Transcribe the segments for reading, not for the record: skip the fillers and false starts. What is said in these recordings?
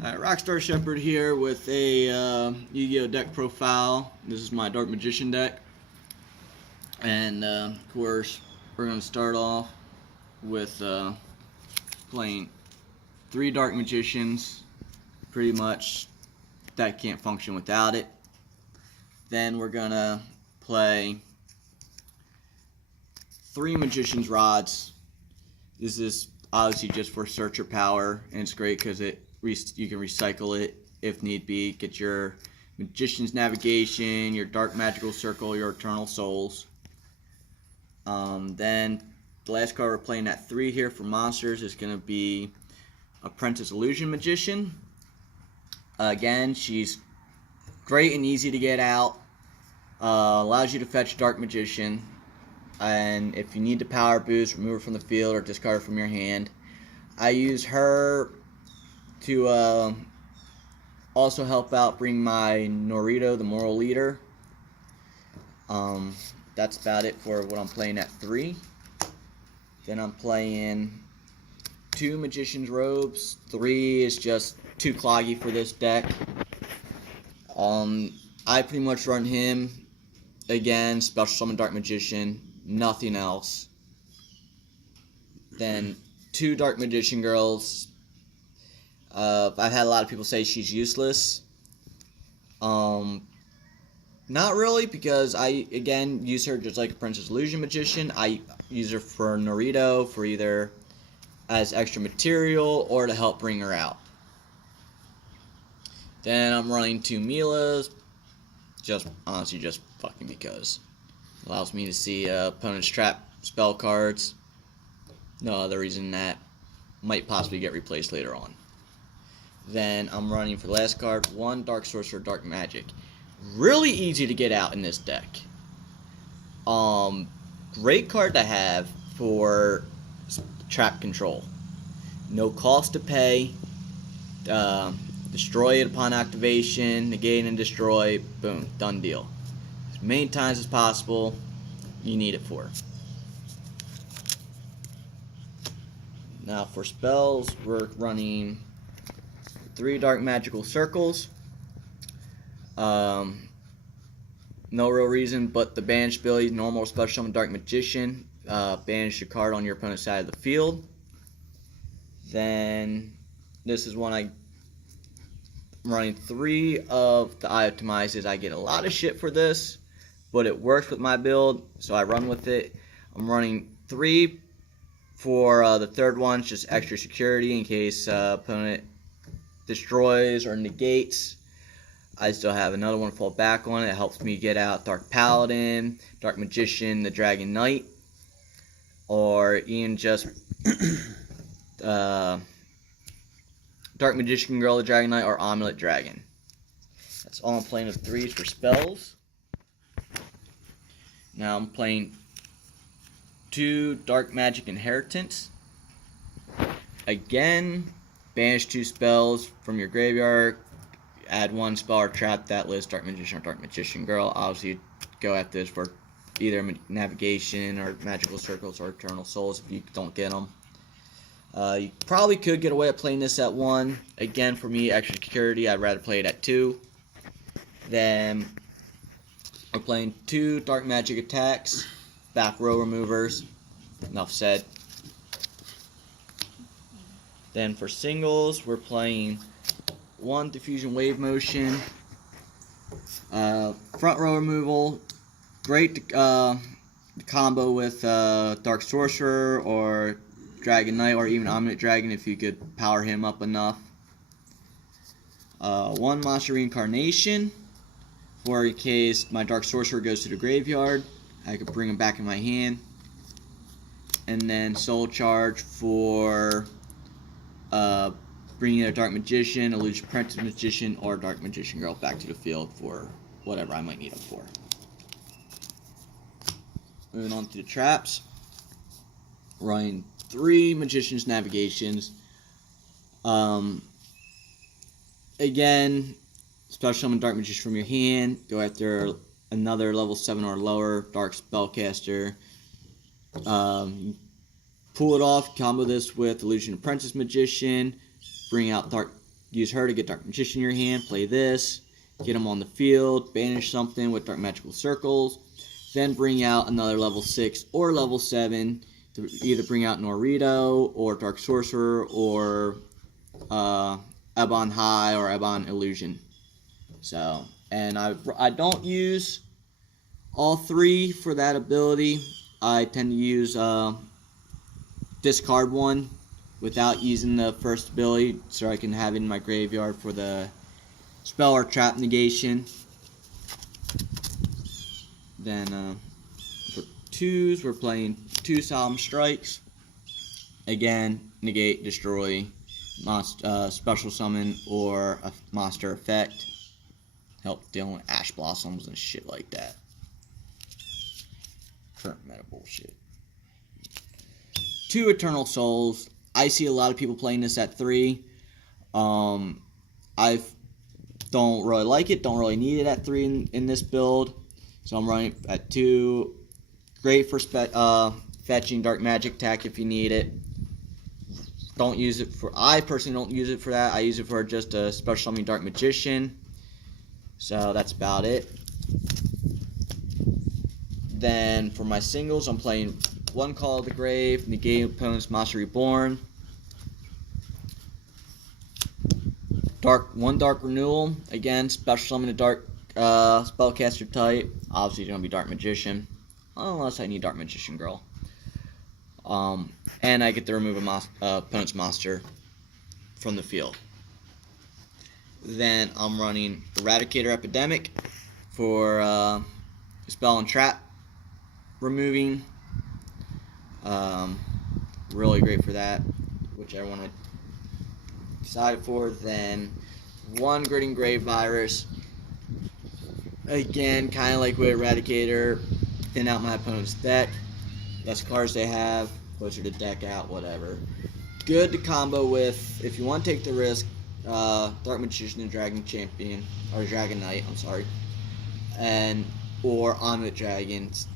Rockstar Shepherd here with a Yu-Gi-Oh deck profile. This is my Dark Magician deck. And of course, we're going to start off with playing 3 Dark Magicians. Pretty much, that can't function without it. Then we're going to play 3 Magician's Rods. This is obviously just for searcher power, and it's great because you can recycle it if need be. Get your Magician's Navigation, your Dark Magical Circle, your Eternal Souls. Then the last card we're playing at 3 here for monsters is going to be Apprentice Illusion Magician. Again, she's great and easy to get out. Allows you to fetch Dark Magician. And if you need to power boost, remove her from the field or discard her from your hand. I use her to also help out bring my Norito, the Moral Leader. That's about it for what I'm playing at 3. Then I'm playing 2 Magician's Robes. 3 is just too cloggy for this deck. I pretty much run him. Again, Special Summon Dark Magician. Nothing else. Then 2 Dark Magician Girls. I've had a lot of people say she's useless. Not really, because I, again, use her just like a Princess Illusion Magician. I use her for Norito, for either as extra material or to help bring her out. Then I'm running 2 Milas, honestly just fucking because. Allows me to see opponent's trap spell cards. No other reason that might possibly get replaced later on. Then I'm running for the last card 1 Dark Sorcerer, Dark Magic. Really easy to get out in this deck. Great card to have for trap control. No cost to pay. Destroy it upon activation. Negate and destroy. Boom. Done deal. As many times as possible you need it for. Now for spells, we're running 3 Dark Magical Circles. No real reason, but the banish ability, normal Special Summon Dark Magician. Banish a card on your opponent's side of the field. Then this is one I'm running 3 of the Eye of Tamises. I get a lot of shit for this, but it works with my build, so I run with it. I'm running 3 for the third one, just extra security in case opponent destroys or negates. I still have another one to fall back on. It helps me get out Dark Paladin, Dark Magician, the Dragon Knight, or even just Dark Magician Girl, the Dragon Knight, or Amulet Dragon. That's all I'm playing with 3s for spells. Now I'm playing 2 Dark Magic Inheritance. Again, banish 2 spells from your graveyard. Add 1 spell or trap that list, Dark Magician or Dark Magician Girl. Obviously, go at this for either Navigation or Magical Circles or Eternal Souls if you don't get them. You probably could get away with playing this at 1. Again, for me, extra security, I'd rather play it at 2. Then we're playing 2 Dark Magic Attacks, back row removers. Enough said. Then for singles, we're playing 1 Diffusion Wave Motion, front row removal. Great combo with Dark Sorcerer or Dragon Knight or even Amulet Dragon if you could power him up enough. 1 Monster Reincarnation, for in case my Dark Sorcerer goes to the graveyard, I could bring him back in my hand. And then Soul Charge for bringing a Dark Magician, Illusion Apprentice Magician, or Dark Magician Girl back to the field for whatever I might need them for. Moving on to the traps. Running 3 Magician's Navigations. Again, Special Summon Dark Magician from your hand. Go after another level 7 or lower Dark Spellcaster. Pull it off, combo this with Illusion Apprentice Magician bring out use her to get Dark Magician in your hand, play this, get them on the field, banish something with Dark Magical Circles, then bring out another level 6 or level 7 to either bring out Norito or Dark Sorcerer or Ebon High or Ebon Illusion. So, and I don't use all 3 for that ability. I tend to use discard one without using the first ability, so I can have it in my graveyard for the spell or trap negation. Then for 2s, we're playing 2 Solemn Strikes. Again, negate, destroy, special summon, or a monster effect. Help dealing with Ash Blossoms and shit like that. Current meta bullshit. 2 Eternal Souls. I see a lot of people playing this at 3. I don't really like it. Don't really need it at 3 in this build. So I'm running at 2. Great for fetching Dark Magic attack if you need it. Don't use it for. I personally don't use it for that. I use it for just a special summon Dark Magician. So that's about it. Then for my singles, I'm playing 1 Call of the Grave, negate opponent's Monster Reborn. 1 Dark Renewal, again, special summon a Dark Spellcaster type. Obviously, it's going to be Dark Magician, unless I need Dark Magician Girl. And I get to remove a opponent's monster from the field. Then I'm running Eradicator Epidemic for spell and trap removing. Really great for that, whichever one I decide for. Then 1 Gritting Grave Virus. Again, kind of like with Eradicator, thin out my opponent's deck. Less cards they have, closer to deck out, whatever. Good to combo with, if you want to take the risk, Dark Magician and Dragon Champion, or Dragon Knight, I'm sorry, or Omelet Dragons.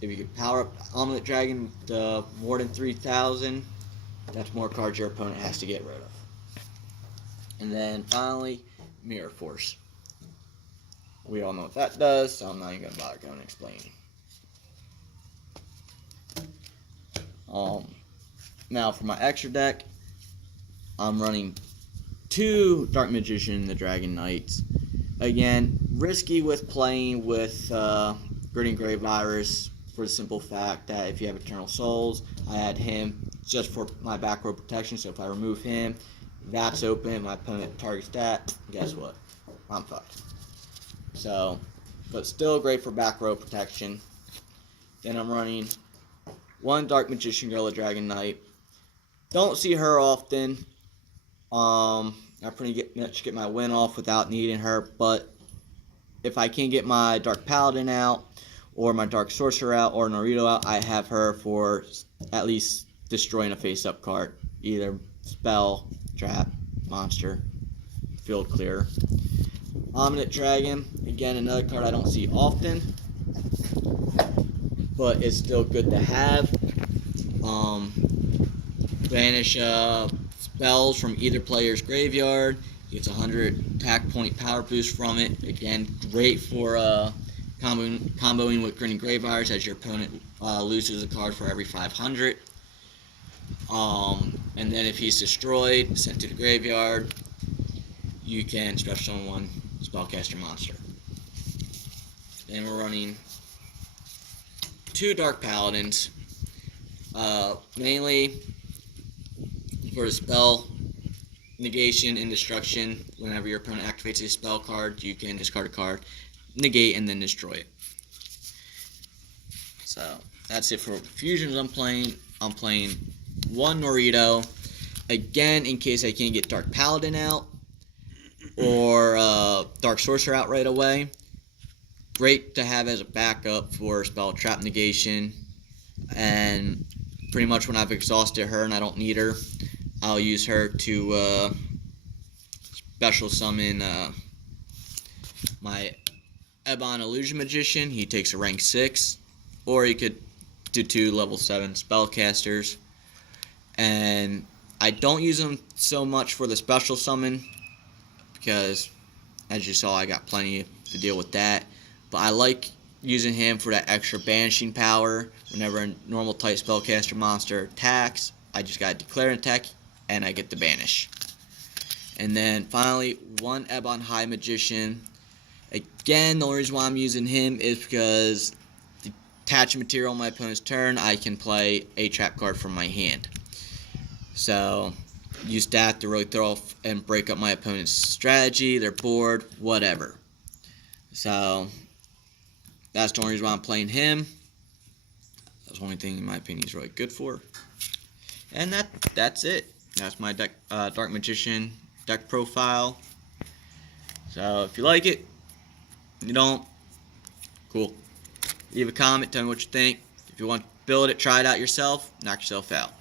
If you can power up Omelet Dragon to more than 3,000, that's more cards your opponent has to get rid of. And then finally, Mirror Force. We all know what that does, so I'm not even going to bother going and explaining. Now for my extra deck, I'm running 2 Dark Magician and the Dragon Knights. Again, risky with playing with Gritting Grave Virus for the simple fact that if you have Eternal Souls, I add him just for my back row protection, so if I remove him, that's open, my opponent targets that, guess what? I'm fucked. So, but still great for back row protection. Then I'm running 1 Dark Magician Girl, a Dragon Knight. Don't see her often. I pretty much get my win off without needing her, but if I can get my Dark Paladin out, or my Dark Sorcerer out, or Norito out, I have her for at least destroying a face-up card. Either spell, trap, monster, field clear. Omelet Dragon, again, another card I don't see often, but it's still good to have. Banish spells from either player's graveyard. Gets 100 attack point power boost from it. Again, great for comboing with Gritting Grave Virus as your opponent loses a card for every 500. And then if he's destroyed, sent to the graveyard, you can special summon 1 Spellcaster monster. Then we're running 2 Dark Paladins, mainly for the spell negation and destruction. Whenever your opponent activates a spell card, you can discard a card, negate, and then destroy it. So that's it for fusions I'm playing. I'm playing 1 Norito, again in case I can't get Dark Paladin out or Dark Sorcerer out right away. Great to have as a backup for spell trap negation, and pretty much when I've exhausted her and I don't need her, I'll use her to special summon my Ebon Illusion Magician. He takes a rank 6, or you could do 2 level 7 spellcasters, and I don't use him so much for the special summon because, as you saw, I got plenty to deal with that. But I like using him for that extra banishing power. Whenever a normal type spellcaster monster attacks, I just gotta declare an attack and I get to banish. And then finally, one Ebon High Magician. Again, the only reason why I'm using him is because the attaching material on my opponent's turn, I can play a trap card from my hand. So, use that to really throw off and break up my opponent's strategy, their board, whatever. So, that's the only reason why I'm playing him. That's the only thing, in my opinion, he's really good for. And that's it. That's my deck, Dark Magician deck profile. So if you like it, you don't, cool. Leave a comment, tell me what you think. If you want to build it, try it out yourself, knock yourself out.